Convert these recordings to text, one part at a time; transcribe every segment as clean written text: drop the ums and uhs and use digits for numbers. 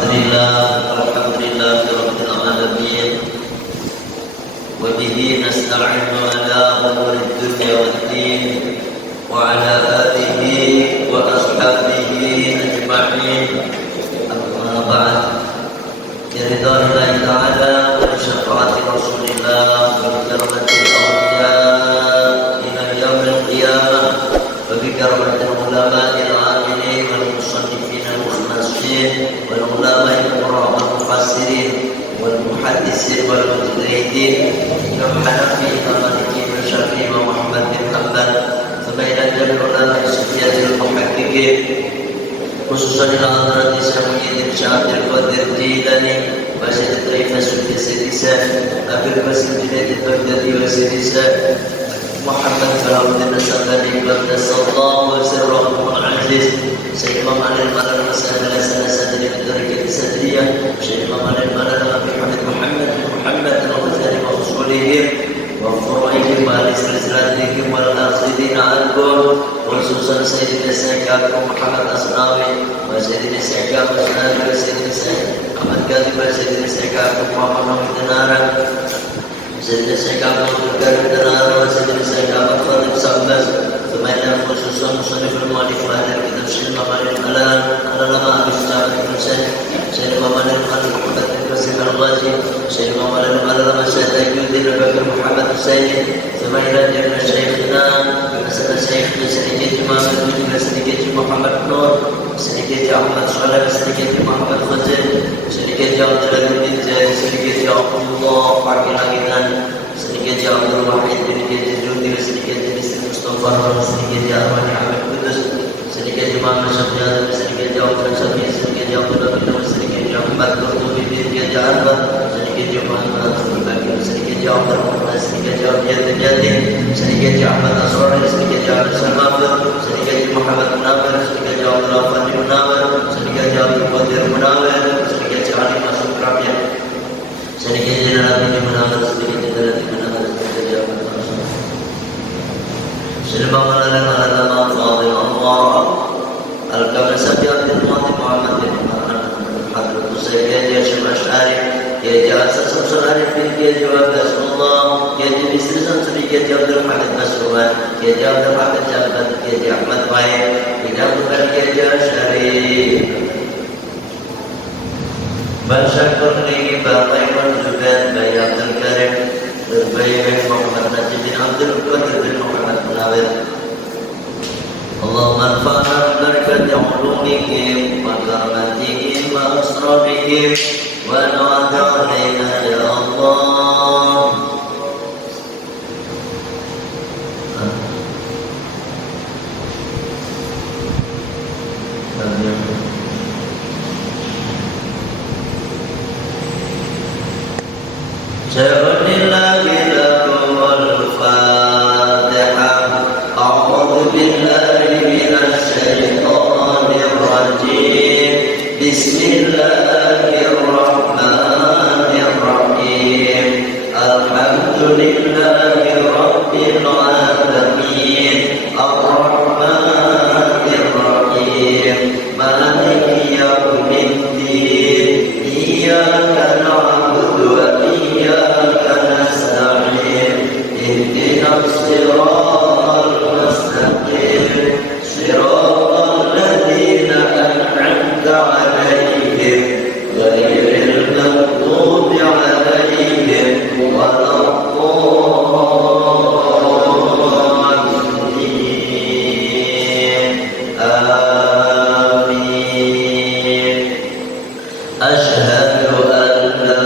Alhamdulillah Rabbil Alamin. Wa bihi nasta'inu ala umuri dunya waddin. Wa ala alihi wa ashabihi ajma'in. Amma ba'd. Biridhanillahi ta'ala wa bisyafaati Rasulillah wa bikaramatil awliya ila yaumil qiyamah wa bikaramatil ulama'il 'amilin wal musannifin al-mukhlasin wal ulama'il qurra wal mufassirin wal muhaddisin wal mujtahidin wal hanafi wal maliki wal syafi'i wa Muhammad bin Hanbal ila jami'il ulama as-sufiyyatil muhaqqiqin khususan ila hadrati Sayyidil Syaikhil Qadir Jilani wa Sayyidil Taifah Sufi Siddisan Abil Qasim Junaid Baghdadi wa Siddisan Muhammad Salahuddin As-Sabani Baghdad sallallahu wa sirrahul aziz Sayyid Imam Ali al-Malal Mas'ad al-Sanasad al-Tariqah al-Sadriyah Sayyid Imam Ali al-Malal Abi Hamid Muhammad al-Ghazali wa usulihim wa furu'ihim wa al-silsilatihim wal aqsidina al-qul khususan Sayyidina Syekh Muhammad Asnawi wa Sayyidina Syekh Asnawi wa Sayyidina Syekh Ahmad Ghazali wa Sayyidina Syekh Muhammad Hamid Nara Sayyidina Syekh Abdul Qadir Nara wa Sayyidina Syekh Abdul Qadir Sabbas Semuanya khususan musannif al-mu'allif hadal kitab Syekh Muhammad al-Alama Abi Sa'ad Syekh Muhammad al-Muhammad al-Qasim al-Ghazi Syekh Muhammad al-Alama Syekh Tajuddin Bakar Muhammad Husaini semuanya dari Syekhna Hasan Syekh sedikit Muhammad juga sedikit Muhammad Nur sedikit Ahmad Saleh sedikit Muhammad Khazin sedikit Jalaluddin Zaid sedikit Abdullah Fakir Langitan sedikit Abdul Wahid sedikit Judi sedikit Mustafa sedikit Arwani Ahmad Kudus sedikit Muhammad Syafiyah sedikit Abdul Syafi'i sedikit Abdul Abdul sedikit Ahmad Qurtubi sedikit Ahmad sedikit Muhammad Abdul Bakir sedikit Abdul Rahman sedikit Abdul Yatin sedikit Ahmad Asrari sedikit Abdul Samafir sedikit Muhammad Munawir sedikit Abdul Afandi Munawir sedikit Abdul Qadir Munawir sedikit Ali Masuk Rabiah sedikit Jalaladdin Munawir sedikit Jalaladdin Munawir sedikit Abdul Syirman al-Alama Fadil Allah Al-Kamil Sabi Abdul Muhammad bin Hadratu Sayyid Ya Syekh Asy'ari Ya Ja'asa Samsul Arifin Ya Jawab Rasulullah Ya Jabisrisan sedikit Ya Abdul Hamid Masruhan Ya Abdul Hamid Jabat Ya Ahmad Baik Ya Abdul Hamid Ya Syarif Basyakur Li Bapak Zubair Bayi Abdul Karim Bayi Muhammad Najib bin Abdul Qadir bin Muhammad Munawir Allahumma anfa'na barakati ulumihim wa karamatihim wa asrarihim wa nawada alaina ya Allah Syarunillahi lakum al-Fatihah A'udhu billahi minash shaitanir rajim Bismillahirrahmanirrahim Alhamdulillahi rabbil alamin Ar-Rahmanir Rahim Maliki yaumiddin Iyyaka na'budu wa iyyaka nasta'in Ihdinas siratal mustaqim Siratal ladzina an'amta 'alaihim ghairil maghdubi 'alaihim waladdallin Amin Asyhadu an la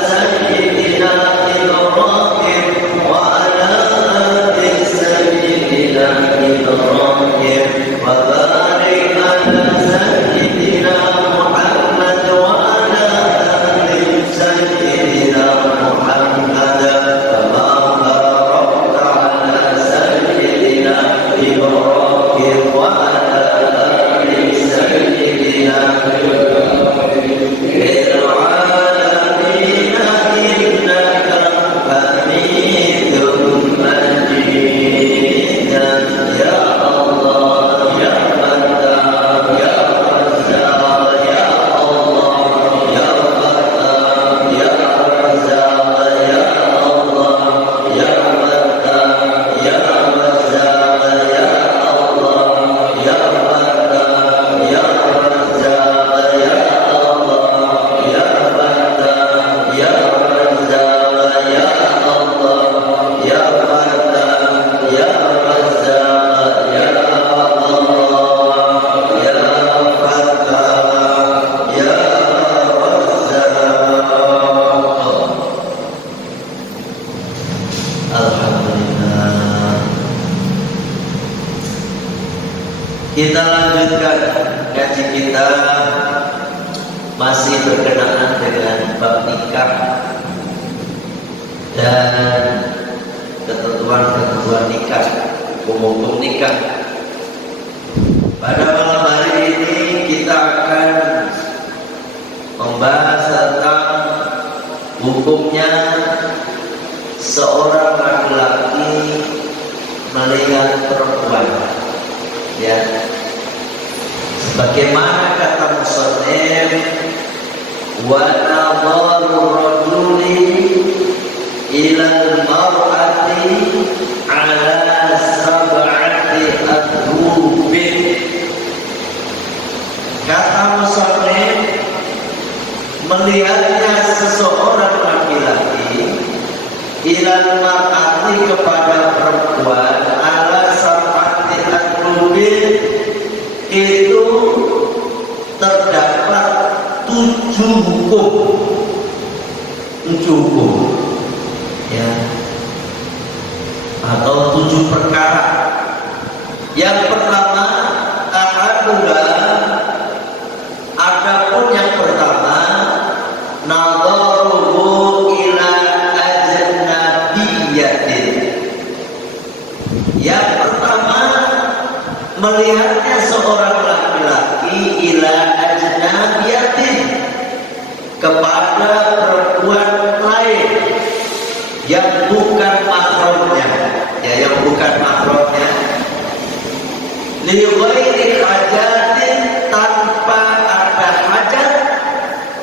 سيدنا إبراهيم وعلى آل سيدنا إبراهيم وبارك على سيدنا محمد وعلى آل سيدنا محمد كما باركت على سيدنا إبراهيم وعلى آل سيدنا إبراهيم في العالمين إنك حميد مجيد يا الله يا فتاح يا رزاق يا الله يا فتاح يا رزاق يا الله يا فتاح يا رزاق يا الله يا فتاح يا رزاق يا الله يا فتاح يا رزاق يا الله يا فتاح يا رزاق يا الله يا فتاح يا رزاق. Alhamdulillah. Kita lanjutkan kaji kita masih berkenaan dengan bab nikah dan ketentuan-ketentuan nikah, hukum nikah. Pada malam hari ini kita akan membahas tentang hukumnya seorang laki-laki melihat perempuan, ya. Sebagaimana kata musannif, wa nadharu rajuli ila al-mar'ati ala sab'ati adhubin. Kata musannif, melihatnya seseorang laki-laki ila al-mar'ati kepada perempuan ala sab'ati adhubin itu terdapat 7 hukum, ya, atau 7 perkara. Yang pertama, adapun yang pertama, nadharuhu ila ajnabiyatin. Yang pertama, melihatnya seorang laki-laki ila ajnabiyatin kepada perempuan lain yang bukan mahramnya, ya, yang bukan mahramnya, li ghairi hajatin, tanpa ada hajat,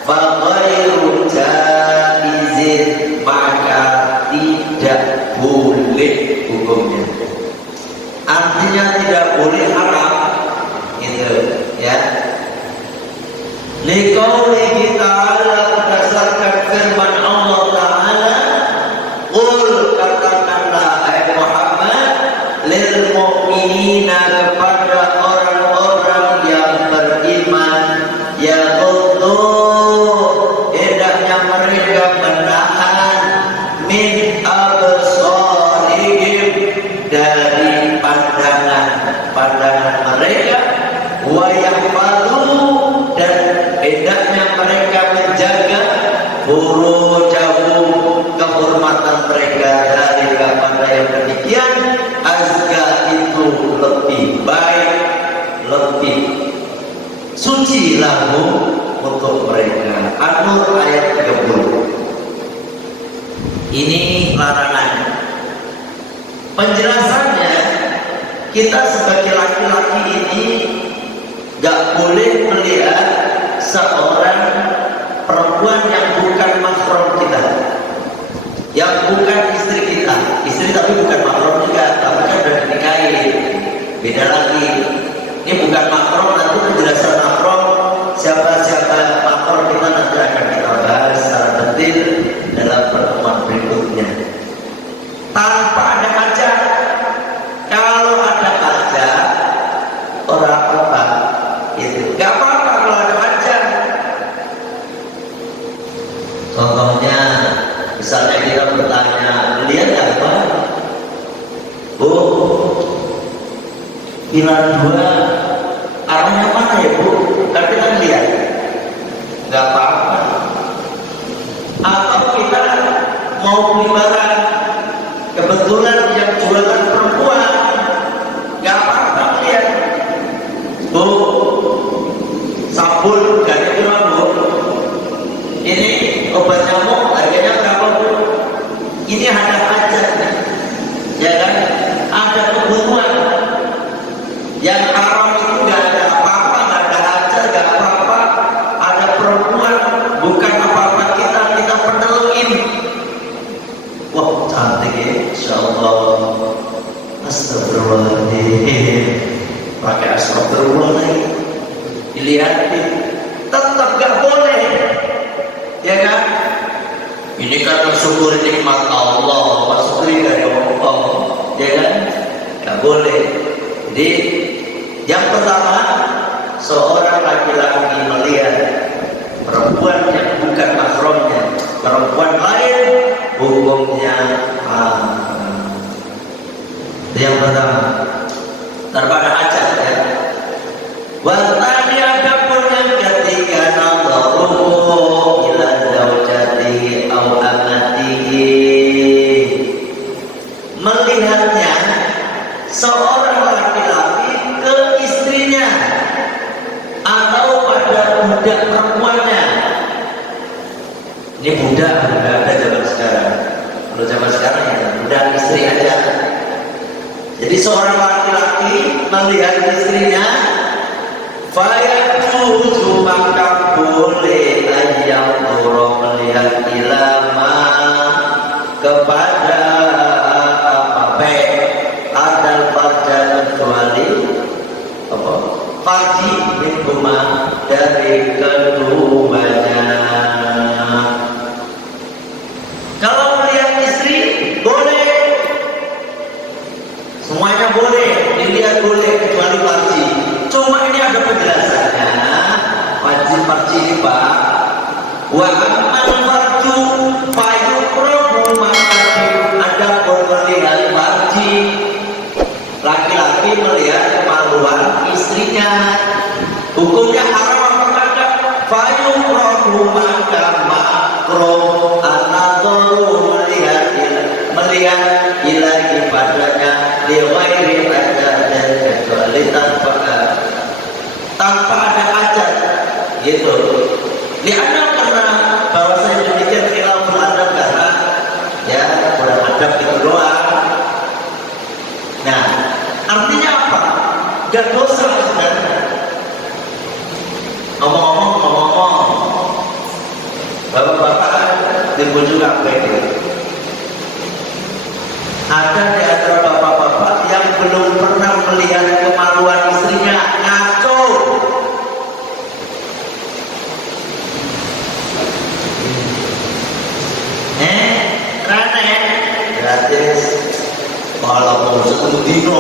fa ghairu jaizin, maka tidak boleh hukumnya. Artinya tidak boleh, haram, gitu, ya. Liqaulihi ta'ala, berdasarkan firman Allah Ta'ala, qul, katakanlah hai Muhammad, lil mu'minina, kepada orang-orang yang beriman, ya Allah, hendaknya mereka menahan min absarihim, dari pandangan mereka, wa yahfazu, dan hendaknya mereka menjaga furujahum, kehormatan mereka, dari pada yang demikian, azka, itu lebih baik, lebih suci lahum, untuk mereka. An-Nur ayat 30. Ini larangan. Penjelasannya, kita sebagai laki-laki ini gak boleh melihat seorang perempuan yang bukan mahram kita, yang bukan istri kita, istri tapi bukan mahram juga, tapi kan sudah dinikahi, beda lagi. Ini bukan mahram, nanti penjelasan mahram, siapa-siapa mahram kita nanti akan kita bahas secara detail dalam pertemuan berikutnya. Tanpa ada hajat. Kalau ada hajat, orang apa itu gak apa-apa kalau ada hajat. Contohnya Misalnya kita bertanya, lihat apa? Bu, pilar 2 arahnya mana ya Bu? Kan kita lihat, nggak apa-apa. Atau kita mau beli barang, kebetulan yang jualan perempuan, nggak apa-apa lihat. Bu, sabun harganya berapa Bu? Ini obat nyamuk harganya berapa Bu? Ini ada hajat, ya kan? Ada kebutuhan. Yang haram itu nggak ada apa-apa, nggak ada hajat, nggak apa-apa. Ada perempuan, bukan apa-apa kita peneluin. Wah cantik ya, insyaallah. Astagfirullahaladzim. Pakai astagfirullah lagi. Dilihatin, tetap gak boleh, ya kan? Ini kan bersyukur nikmat Allah, maksudnya dari Allah, ya kan? Gak boleh. Jadi yang pertama, seorang laki-laki melihat perempuan yang bukan mahramnya, perempuan lain, hukumnya haram. Yang pertama, terpada hajat ya. Watani adapun yang ketiga, nadharuhu ila zaujati aw amatihi, melihatnya seorang laki-laki ke istrinya atau pada budak perempuannya. Ini budak ada zaman sekarang. Kalau zaman sekarang ya budak istri aja. Jadi seorang laki-laki melihat istrinya, fayajuzu maka boleh ayam melihat ilama kepada apa baik adal pada kecuali apa farji minhuma dari keduanya. Kalau melihat istri boleh, semuanya boleh dilihat, boleh kecuali farji. Cuma ini ada penjelasannya. Farji ini Pak, wa ammal farju fayukrahu maka ada melihat farji, laki-laki melihat kemaluan istrinya, hukumnya haram apa enggak? Fayukrahu maka makruh an-nadharu melihat ilahi padanya liwairi ada dan kecuali tanpa ada hajat gitu. Lihatnya karena bahwa saya demikian khilaful adab, karena ya kurang adab itu doang. Nah, artinya apa? Gak dosa sebenarnya. Ngomong-ngomong, bapak-bapak timbul juga begitu. Ada di antara bapak-bapak yang belum pernah melihat kemaluan istrinya, ngaco. Rane gratis. Kalau mau satu dino.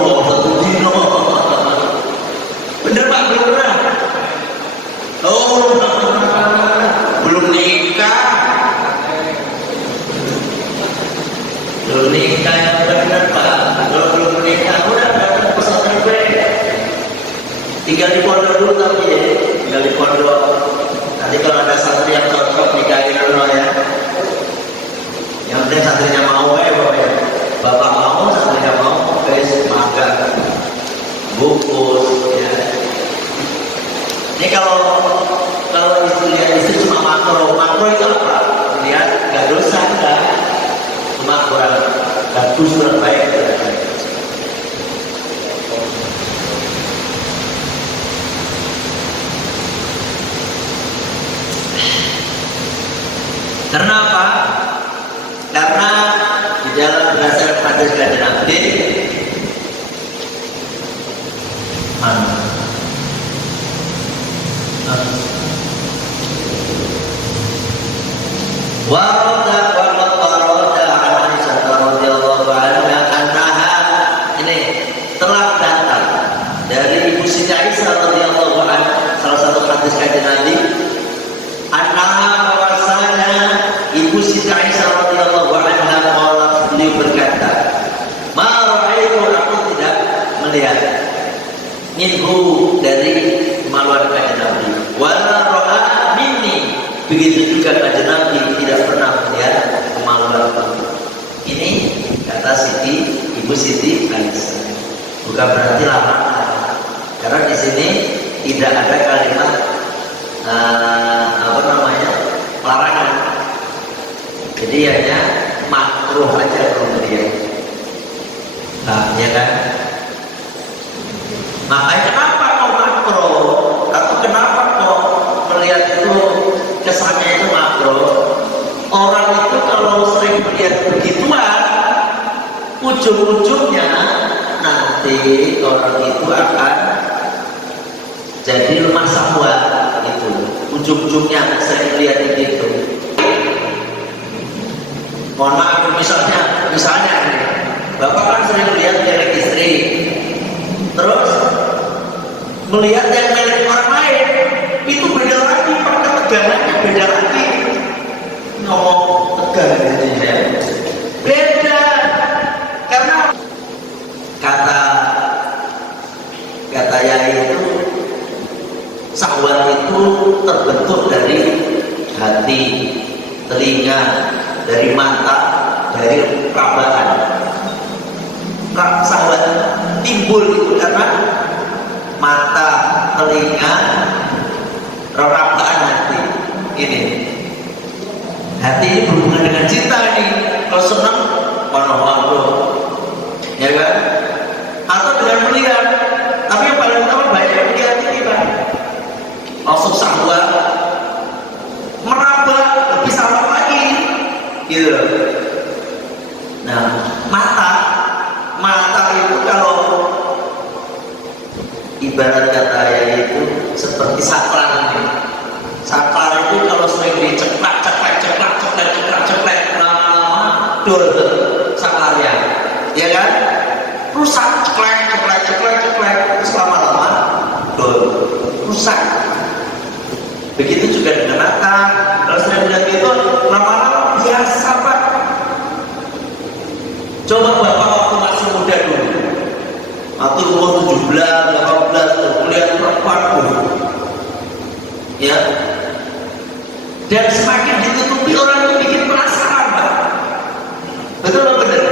Bener Pak, belum pernah. Oh, belum nikah. Belum nikah yang benar Pak. Kalau belum nikah udah dapat pesantren gue. Tinggal di pondok dulu tapi ya, tinggal di pondok. Nanti kalau ada santri yang cocok nikahin dulu ya. Yang penting santrinya mau ya Bapak ya. Bapak mau, santrinya mau, guys, magang, bungkus ya. Ini kalau istri cuma makro itu apa? Lihat nggak dosa kan? Cuma kurang bagus, kurang baik. Karena apa? Karena di dalam berdasarkan hadis dari Nabi, ini telah datang dari Ibu Siti Aisyah radhiyallahu anha, salah satu hadis kajian Nabi, bahwasanya Ibu Siti Aisyah radhiyallahu minhu dari kemaluan kanjeng Nabi. Wala ro'a minni, begitu juga kanjeng Nabi tidak pernah melihat kemaluan kami. Ini kata Ibu Siti Aisyah. Bukan berarti larangan, karena di sini tidak ada kalimat larangan. Jadi hanya makruh aja kemudian. Nah, ya kan? Makanya kenapa kok makruh? Atau kenapa kok melihat itu kesannya itu makruh? Orang itu kalau sering melihat begituan, ujung-ujungnya nanti orang itu akan jadi lemah syahwat gitu. Ujung-ujungnya sering melihat itu. Mohon maaf, misalnya Bapak kan sering melihat milik istri, terus melihat yang milik orang lain, itu beda lagi, ketegangannya beda lagi. Ngomong tegang gitu ya, beda. Karena kata Yai itu, syahwat itu terbentuk dari hati, telinga, dari mata, dari perabaan. Syahwat timbul itu karena mata, telinga, perabaan hati. Ini hati ini berhubungan dengan cinta ini. Kalau senang, malu-malu, ya kan? Atau dengan melihat. Tapi yang paling utama banyak melihat ini kan. Langsung syahwat, meraba, lebih salah lagi, gitu. Nah, mata itu kalau ibarat kata ya itu seperti saklar ini. Saklar itu kalau sering diceklak lama-lama dol saklarnya, ya kan? Rusak, ceklek terus lama-lama dol, rusak. Begitu juga dengan mata. Kalau sering melihat itu lama-lama biasa, Pak. Coba Bapak waktu masih muda dulu, waktu umur 17, 18, kuliah perempuan dulu, ya. Dan semakin ditutupi orang itu bikin penasaran, Pak. Betul atau benar?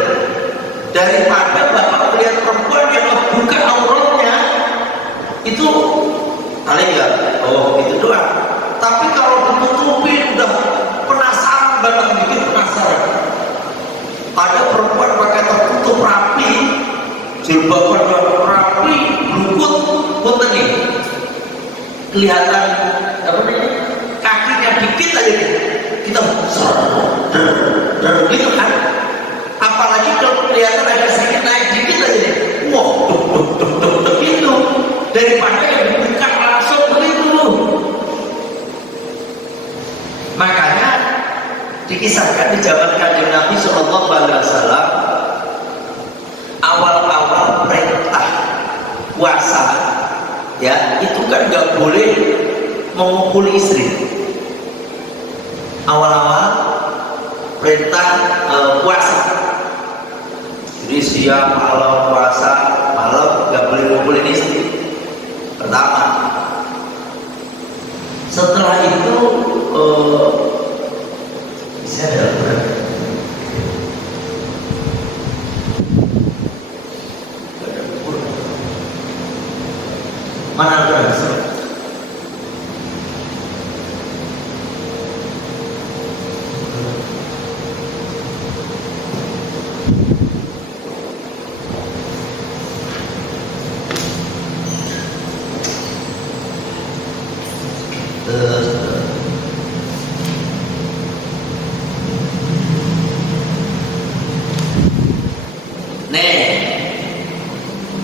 Daripada Bapak melihat perempuan yang membuka auratnya, itu paling enggak, oh itu doang. Tapi kalau ditutupi udah penasaran banget, bikin penasaran. Ada perempuan pakai tertutup rapi, jilbabnya rapi, lutut, punten nih, kelihatan apa namanya, kakinya dikit aja kita gitu kan. Apalagi kalau kelihatan ada sedikit naik dikit aja nih, wah, gitu. Daripada yang dibuka langsung begitu. Makanya dikisahkan di zaman Kanjeng Nabi Sallallahu Alaihi Wasallam, awal-awal perintah puasa, ya itu kan nggak boleh mengumpuli istri. Awal-awal perintah puasa, jadi siang malam puasa, malam nggak boleh ngumpulin istri. Pertama, setelah itu saya ada mana berhasil?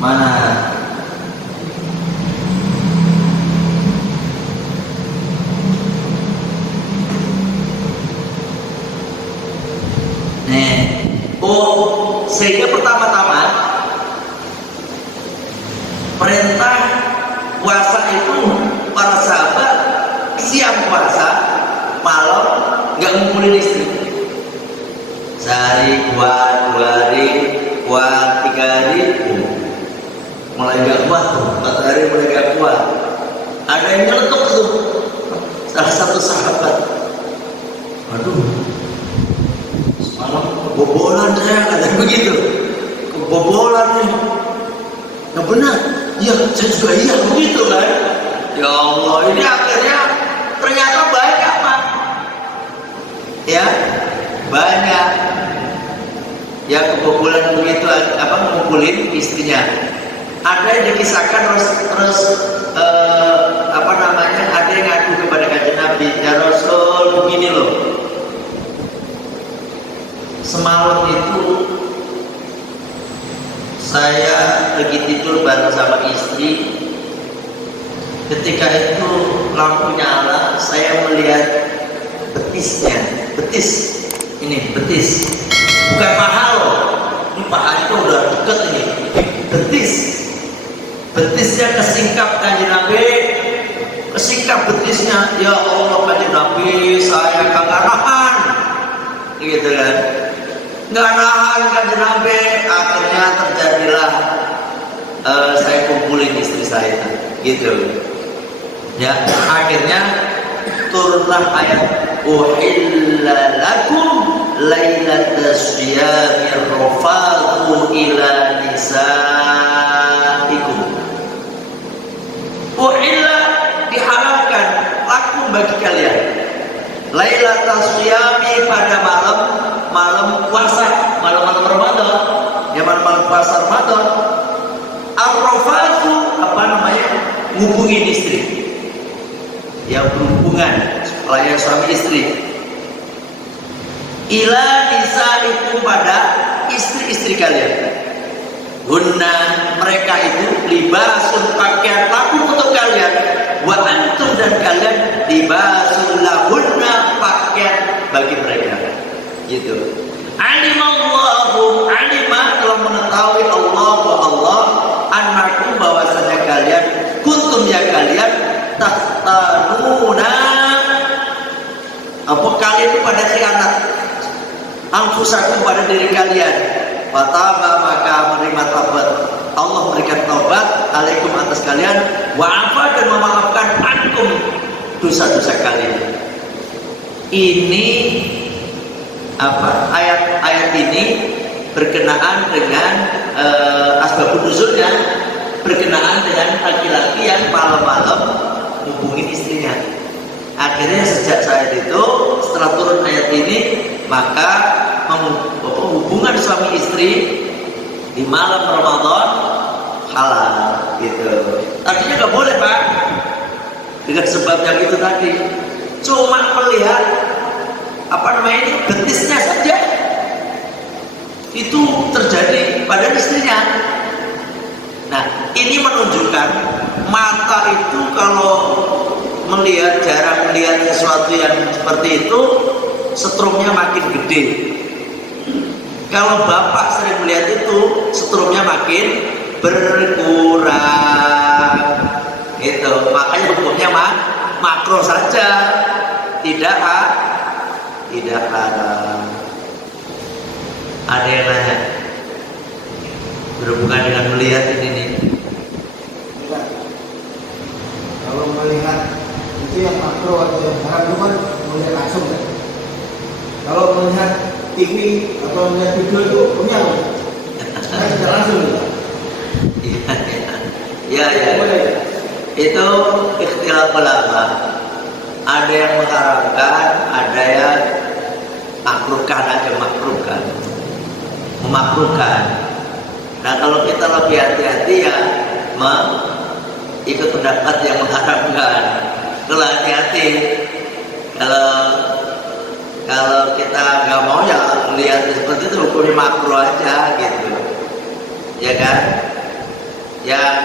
Mana? Sehingga pertama-tama perintah puasa itu para sahabat siang puasa, malam nggak ngumpulin istri. Sehari, dua hari, 3 hari. mulai gak kuat tuh, matahari mulai gak kuat. Ada yang nyeletuk tuh, salah satu sahabat. Aduh, semalam kebobolan saya, kata begitu. Kebobolan nih. Nah benar, iya saya juga iya begitu kan. Ya Allah, ini akhirnya ternyata banyak Pak. Ya, banyak. Ya kebobolan begitu, ngumpulin istrinya. Ada yang dikisahkan terus ada yang ngadu kepada Kanjeng Nabi, ya Rasul begini loh, semalam itu saya lagi tidur bareng sama istri. Ketika itu lampu nyala, saya melihat betisnya, betis, bukan paha loh, ini paha itu udah deket ini, betisnya kesingkap Kanjeng Nabi, kesingkap betisnya. Ya Allah Kanjeng Nabi, saya kagak nahan, gitu kan, nggak nahan Kanjeng Nabi. Akhirnya terjadilah saya kumpulin istri saya, gitu. Ya, akhirnya turunlah ayat uhilla lakum lailatas siyamir rafathu ila nisaikum. Uhilla dihalalkan lakum bagi kalian lailatas siyami pada malam puasa, malam Ramadan, ya malam puasa Ramadan. Ar-rafathu ngubungin istri, yang berhubungan layan suami istri. Ila nisaikum pada istri-istri kalian. Hunna mereka itu libasun pakaian laku untuk kalian. Wa antum dan kalian libasun lahunna pakaian bagi mereka. Gitu. Alimallahu telah mengetahui Allah annakum bahwasanya kalian kuntum ya kalian tahtanuna kalian itu pada khianat anfusakum pada diri kalian. Fataba maka menerima taubat Allah, memberikan taubat alaikum atas kalian, wa afa dan memaafkan ankum dosa-dosa kalian. Ini ayat ini berkenaan dengan asbabun nuzulnya, berkenaan dengan laki-laki yang malam-malam hubungin istrinya. Akhirnya sejak saat itu, setelah turun ayat ini, maka hubungan suami istri di malam Ramadan halal, gitu. Tadinya nggak boleh Pak, dengan sebab yang itu tadi. Cuma melihat betisnya saja itu terjadi pada istrinya. Nah, ini menunjukkan mata itu kalau jarang melihat sesuatu yang seperti itu, setrumnya makin gede. Kalau bapak sering melihat itu, setrumnya makin berkurang. Itu makanya hukumnya makro saja, tidak haram. Ada yang nanya berhubungan dengan melihat ini nih. Kalau melihat itu yang makro atau yang haram itu kan melihat langsung kan. Kalau melihat TV atau melihat video itu punya kan? Kan tidak langsung. Iya. Itu ikhtilaf ulama. Ada yang mengharamkan, ada yang memakruhkan. Nah, kalau kita lebih hati-hati ya ikut pendapat yang mengharamkan. Kalau hati-hati, kalau kita nggak mau ya lihat seperti itu, hukumnya makruh aja gitu, ya kan? Yang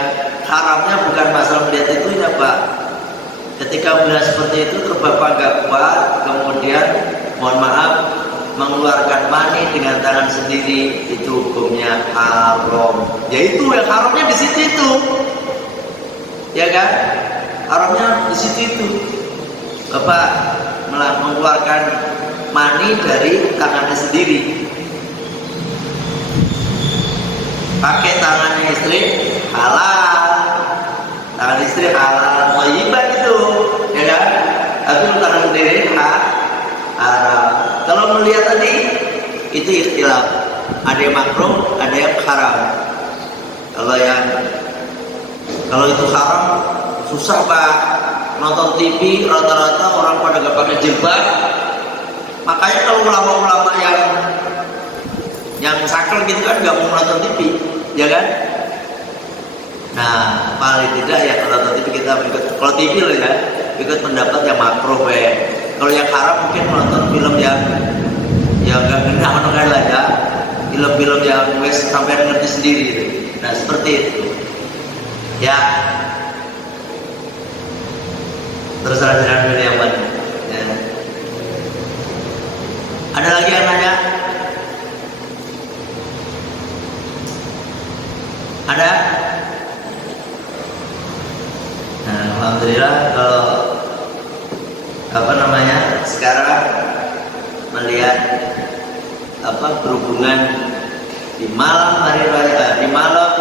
haramnya bukan masalah melihat itu ya Pak. Ketika melihat seperti itu terus Bapak nggak kuat, kemudian mohon maaf mengeluarkan mani dengan tangan sendiri, itu hukumnya haram. Ya itu yang haramnya di situ itu, ya kan? Haramnya di situ itu. Bapak mengeluarkan mani dari tangannya sendiri, pakai tangannya istri halal, tangan istri halal, thayyibah itu, ya kan? Tapi tangan sendiri haram. Kalau melihat tadi itu ikhtilaf, ada yang makruh, ada yang haram. Kalau itu haram, susah Pak. Nonton TV rata-rata orang pada gak pakai jilbab. Makanya kalau ulama-ulama yang sakel gitu kan gak mau nonton TV, ya kan? Nah, paling tidak ya kalau nonton TV kita ikut, kalau TV loh ya, ikut pendapat yang makruh ya. Kalau yang haram mungkin nonton film yang gak kena kan lah ya. Film-film yang wes sampai ngerti sendiri gitu. Nah, seperti itu. Ya. Terus jalan yang mana? Ya. Ada lagi yang nanya? Ada? Nah, alhamdulillah kalau sekarang melihat berhubungan di malam hari raya, di malam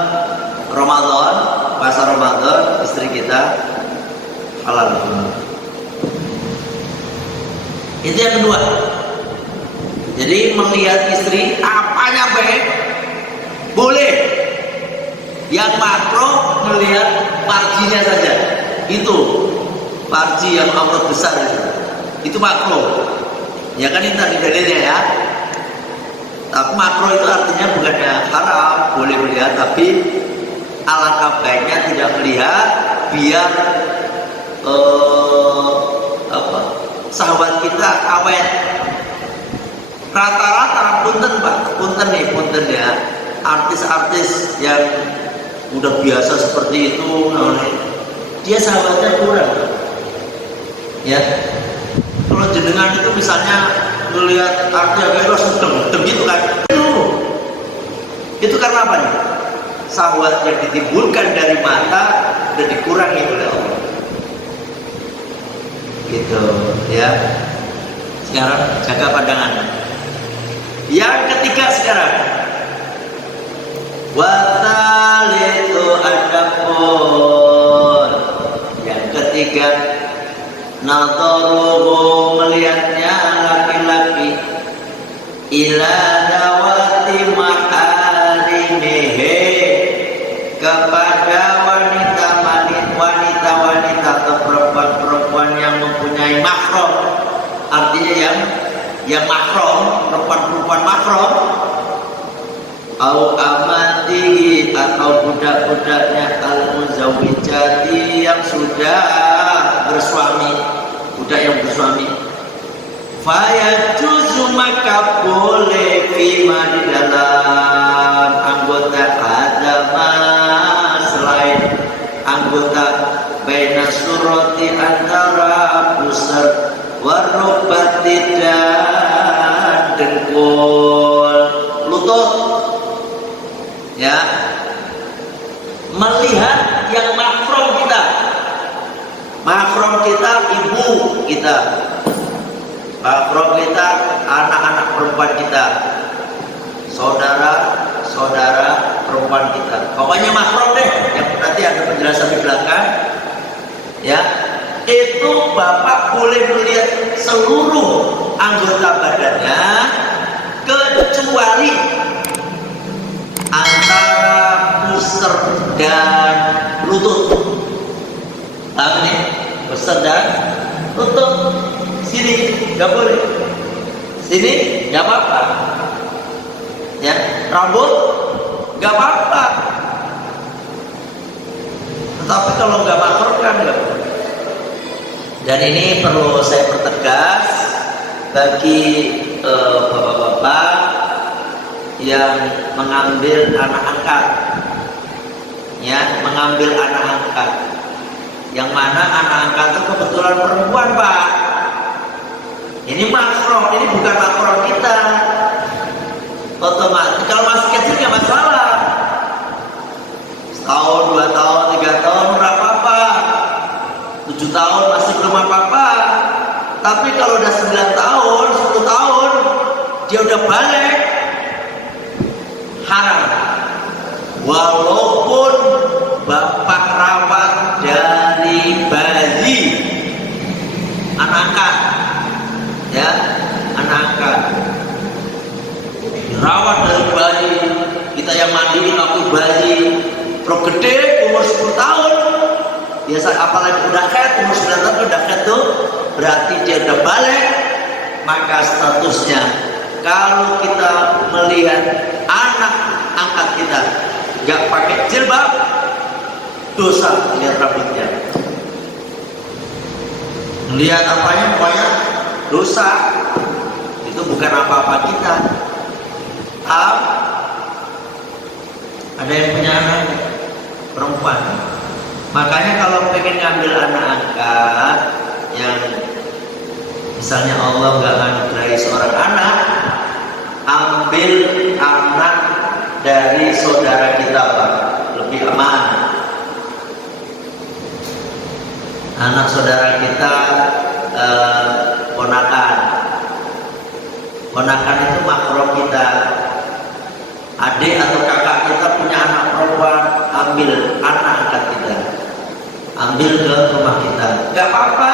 Ramadan, puasa Ramadan, istri kita halal. Itu yang kedua. Jadi melihat istri apanya baik boleh. Yang makro melihat farjinya saja. Itu farji yang aurat besar itu makro. Ya kan ini tadi dalilnya ya. Tapi makro itu artinya bukannya haram, boleh melihat, tapi alangkah baiknya tidak melihat biar sahabat kita awet. Rata-rata punten ya, artis-artis yang udah biasa seperti itu, dia sahabatnya kurang. Ya, kalau jenengan itu misalnya melihat artis agak langsung dem gitu kan, itu karena apa nih? Syahwat yang ditimbulkan dari mata dan dikurangi oleh Allah. Gitu ya. Sekarang jaga pandangan. Yang ketiga sekarang, watalitu adapun. Yang ketiga, nadharuhu melihatnya laki-laki ila dawati maharimihi kepada wanita atau perempuan yang mempunyai mahram, artinya yang mahram, perempuan mahram, au amatihi atau budak-budaknya al-muzawwijati yang sudah bersuami, budak yang bersuami. Fayajuzu maka boleh fima di dalam anggota agama selain anggota baina surati antara pusar warubati dan dengkul lutut ya, melihat yang mahram kita ibu kita, mahram kita anak-anak perempuan kita, saudara perempuan kita, pokoknya mahram deh, yang nanti ada penjelasan di belakang ya. Itu bapak boleh melihat seluruh anggota badannya kecuali antara pusar dan lutut. Paham nih? Pusar dan lutut. Sini nggak boleh, sini nggak apa-apa ya, rambut nggak apa-apa, tetapi kalau nggak mahram kan nggak boleh. Dan ini perlu saya pertegas bagi bapak-bapak yang mengambil anak angkat, ya, mengambil anak angkat, yang mana anak angkat itu kebetulan perempuan Pak. Ini mahram, ini bukan mahram kita. Otomatis kalau masih kecil nggak masalah, setahun, 2 tahun, 3 tahun nggak apa-apa, 7 tahun masih belum apa-apa. Tapi kalau udah 9 tahun, 10 tahun, dia udah balik, haram. Walaupun bapak rawat dari bayi, anak angkat, ya, anak angkat, dirawat dari bayi, kita yang mandiin waktu bayi, pro gede umur 10 tahun, biasa apalagi udah head, umur 9 tahun udah head tuh, berarti dia udah balik, maka statusnya kalau kita melihat anak angkat kita nggak pakai jilbab, dosa lihat rambutnya, melihat apanya pokoknya dosa. Itu bukan apa-apa kita. Ada yang punya anak perempuan, makanya kalau pengen ngambil anak angkat yang misalnya Allah nggak anugerahi seorang anak, ambil anak dari saudara kita, Pak, lebih aman. Anak saudara kita, ponakan itu makro kita, adik atau kakak kita punya anak perempuan, ambil anak angkat kita, ambil ke rumah kita, nggak apa-apa,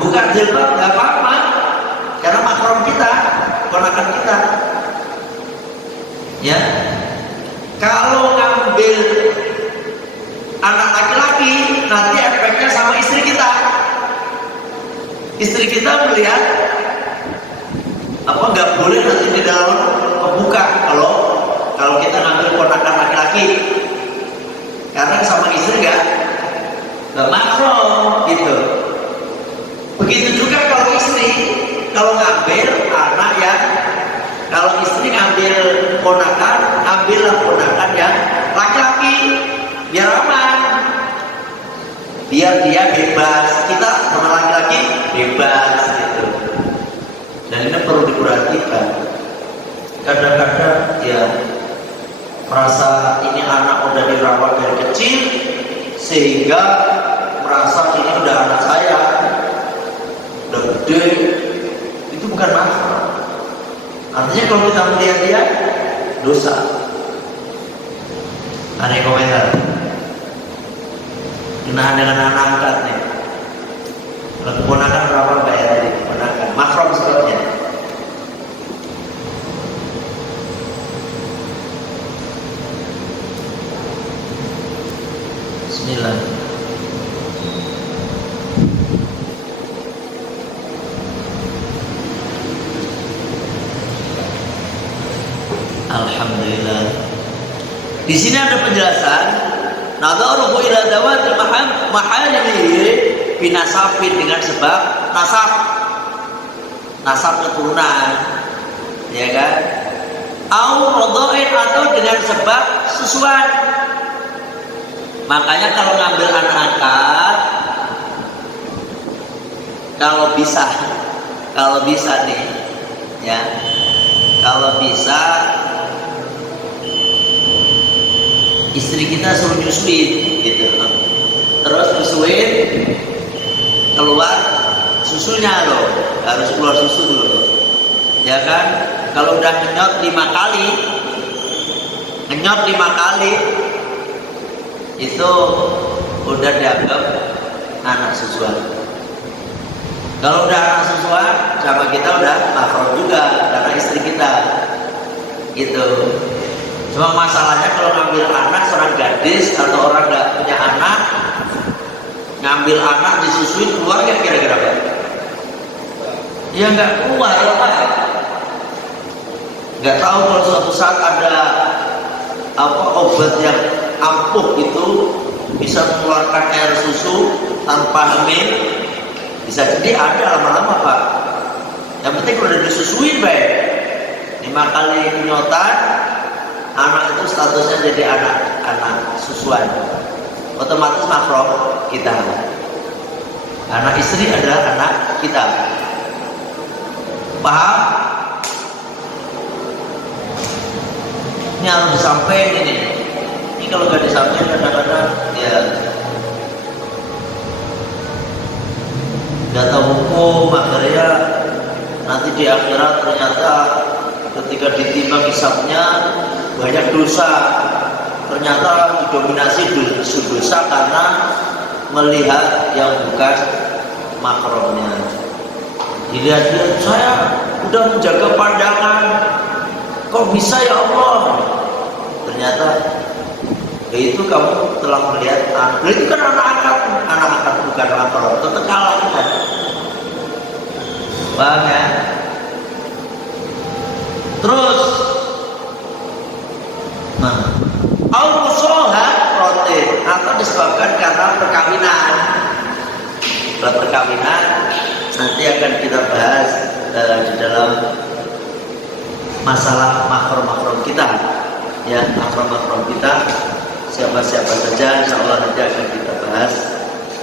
bukan jilbab, nggak apa-apa, karena makro kita, ponakan kita, ya. Kalau ngambil anak laki-laki, nanti efeknya sama istri kita. Istri kita melihat apa nggak boleh nanti di dalam membuka kalau kita ngambil ponakan laki-laki, karena sama istri nggak makro gitu. Begitu juga kalau istri, kalau ngambil anak ya, kalau istri ngambil ponakan, ambillah ponakan yang laki-laki, biar aman, biar dia bebas, kita sama laki-laki bebas gitu. Dan ini perlu diperhatikan. Kadang-kadang ya merasa ini anak udah dirawat dari kecil, sehingga merasa ini udah anak saya, udah gede. Itu bukan masalah. Artinya kalau kita melihat dia dosa. Ada yang komentar? Kenaan dengan anak angkat nih. Kalau keponakan berapa bayar tadi? Keponakan makrom sebabnya. Bismillah. Alhamdulillah. Di sini ada penjelasan. Nadharuhu ila dawatil mahalimihi binasabin, dengan sebab nasab keturunan, ya kan? Au radha'in, atau dengan sebab susuan. Makanya kalau ngambil anak angkat, kalau bisa nih, ya, kalau bisa istri kita suruh nyusuin gitu, terus nyusuin keluar susunya loh, harus keluar susu dulu loh, ya kan? Kalau udah ngenyot 5 kali itu udah dianggap anak susuan. Kalau udah anak susuan sama kita udah makro juga, karena istri kita gitu. Cuma masalahnya kalau ngambil anak seorang gadis atau orang nggak punya anak, ngambil anak disusuin, keluar nggak kira-kira Pak? Ya nggak keluar ya Pak. Nggak tahu kalau suatu saat ada obat yang ampuh itu bisa mengeluarkan air susu tanpa hamil, bisa jadi ada lama-lama Pak. Yang penting kalau udah disusuin baik, 5 kali kenyotan, anak itu statusnya jadi anak susuan, otomatis makro kita. Anak istri adalah anak kita. Paham? Ini harus disampaikan ini. Ini kalau nggak disampaikan kadang-kadang ya nggak tahu hukum, akhirnya nanti di akhirat ternyata ketika ditimbang hisabnya banyak dosa, ternyata didominasi dosa karena melihat yang bukan makromnya. Dilihat-lihat, saya udah menjaga pandangan, kok bisa ya Allah? Ternyata itu kamu telah melihat itu kan anak-anak bukan makrom, tetap kalah kan? Paham ya? Terus al-musohat protein atau disebabkan karena perkawinan. Kalau perkawinan nanti akan kita bahas di dalam masalah makrom kita, ya, makrom kita siapa-siapa saja, insya Allah nanti akan kita bahas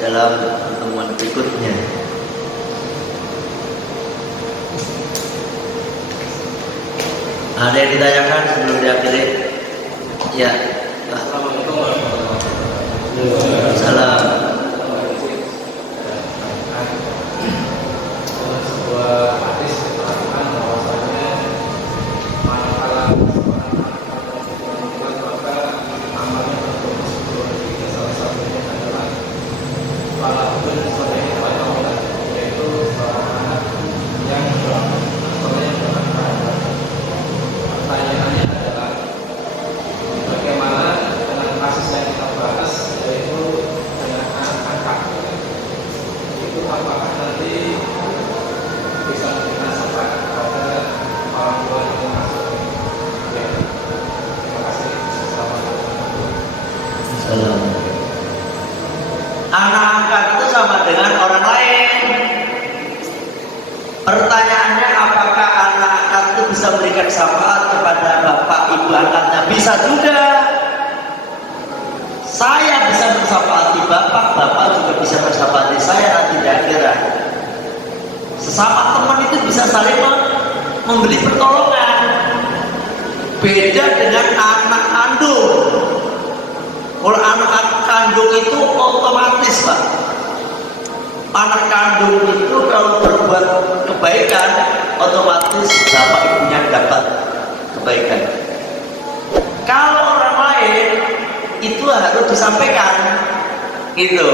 dalam pertemuan berikutnya. Ada yang ditanyakan sebelum diakhiri? Ya. Assalamualaikum warahmatullahi wabarakatuh. Salam. Sebuah hadis mengatakan bahwasanya manakala seorang maka amalnya tertulis di salah satunya adalah walaupun sebagai wanita, yaitu seorang anak yang bermanfaat. Pertanyaannya adalah bagaimana dengan kasus yang kita bahas, yaitu dengan anak angkat, itu apakah nanti bisa memberikan syafaat kepada orang tua yang masuk? Ya, terima kasih. Assalamualaikum. Salam. Anak angkat itu sama dengan orang lain. Pertanyaannya, apakah anak angkat itu bisa memberikan syafaat kepada bapak ibu angkatnya? Bisa juga. Saya bisa mensyafaati bapak, bapak juga bisa mensyafaati saya nanti di akhirat. Sesama teman itu bisa saling memberi pertolongan. Beda dengan anak kandung. Kalau anak kandung itu otomatis, Pak. Anak kandung itu kalau berbuat kebaikan, otomatis bapak ibunya dapat kebaikan. Kalau orang lain itu harus disampaikan, gitu.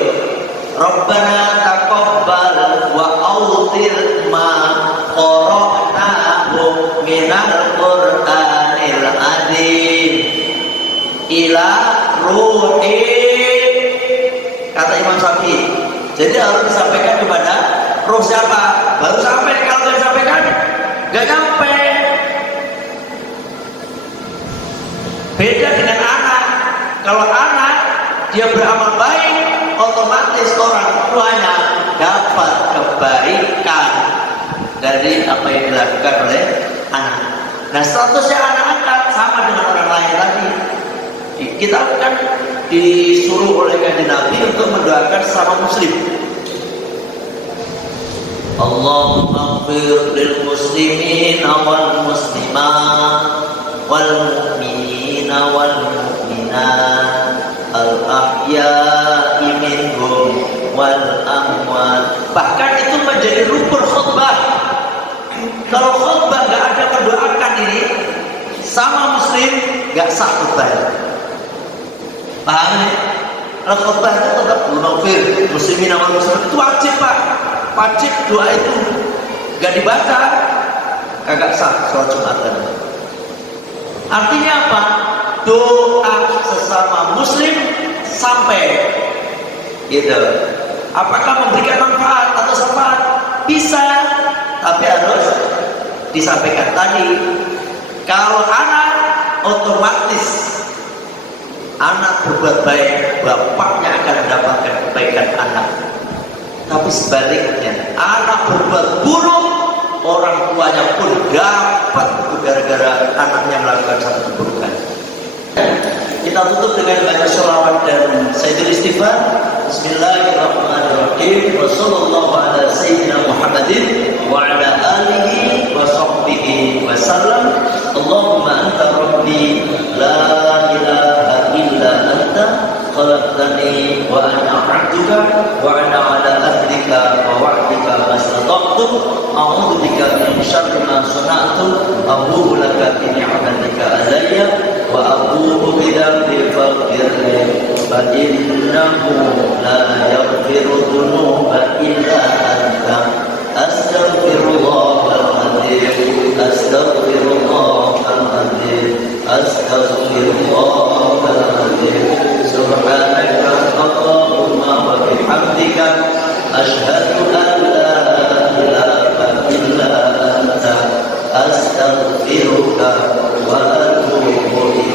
Rabbana taqabbal wa autir ma qara'nahu minal qur'anil azim ila ruhi, kata Imam Syafi'i. Jadi harus disampaikan kepada roh siapa? Baru sampai. Kalau nggak disampaikan, nggak nyampe. Beda dengan anak. Kalau anak dia beramal baik, otomatis orang tuanya dapat kebaikan dari apa yang dilakukan oleh anak. Nah, statusnya anak angkat sama dengan orang lain tadi. Kita kan disuruh oleh Kanjeng Nabi untuk mendoakan sesama muslim. Allahumma ighfir lil muslimin wal muslimat wal mu'minina wal mu'minat al ahya'i minhum wal amwat. Bahkan itu menjadi rukun khutbah. Kalau khutbah nggak ada mendoakan ini sama muslim, nggak sah khutbah. Paham ya? Kalau khutbah itu tetap menghafir muslimin wal muslimat, itu wajib, Pak. Wajib doa itu. Nggak dibaca, kagak sah sholat Jumatan. Artinya apa? Doa sesama muslim sampai, gitu. Apakah memberikan manfaat atau syafaat? Bisa, tapi harus disampaikan tadi. Kalau anak, otomatis anak berbuat baik, bapaknya akan mendapatkan kebaikan anak. Tapi sebaliknya, anak berbuat buruk, orang tuanya pun dapat gara-gara anaknya melakukan satu keburukan. Kita tutup dengan baca sholawat dan Sayyidul Istighfar. Bismillahirrahmanirrahim. Wa sallallahu ala sayyidina Muhammadin wa ala alihi wa sahbihi wa sallam. Allahumma anta rabbi la ilaha illa anta khalaqtani wa ana 'abduka wa ana 'ala ahdika wa wa'dika mastata'tu a'udzu bika min syarri ma sana'tu abu'u laka bi ni'matika alayya wa abu'u bi dhanbi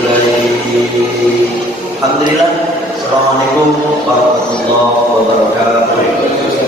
ilaih. Alhamdulillah. Assalamualaikum warahmatullahi wabarakatuh.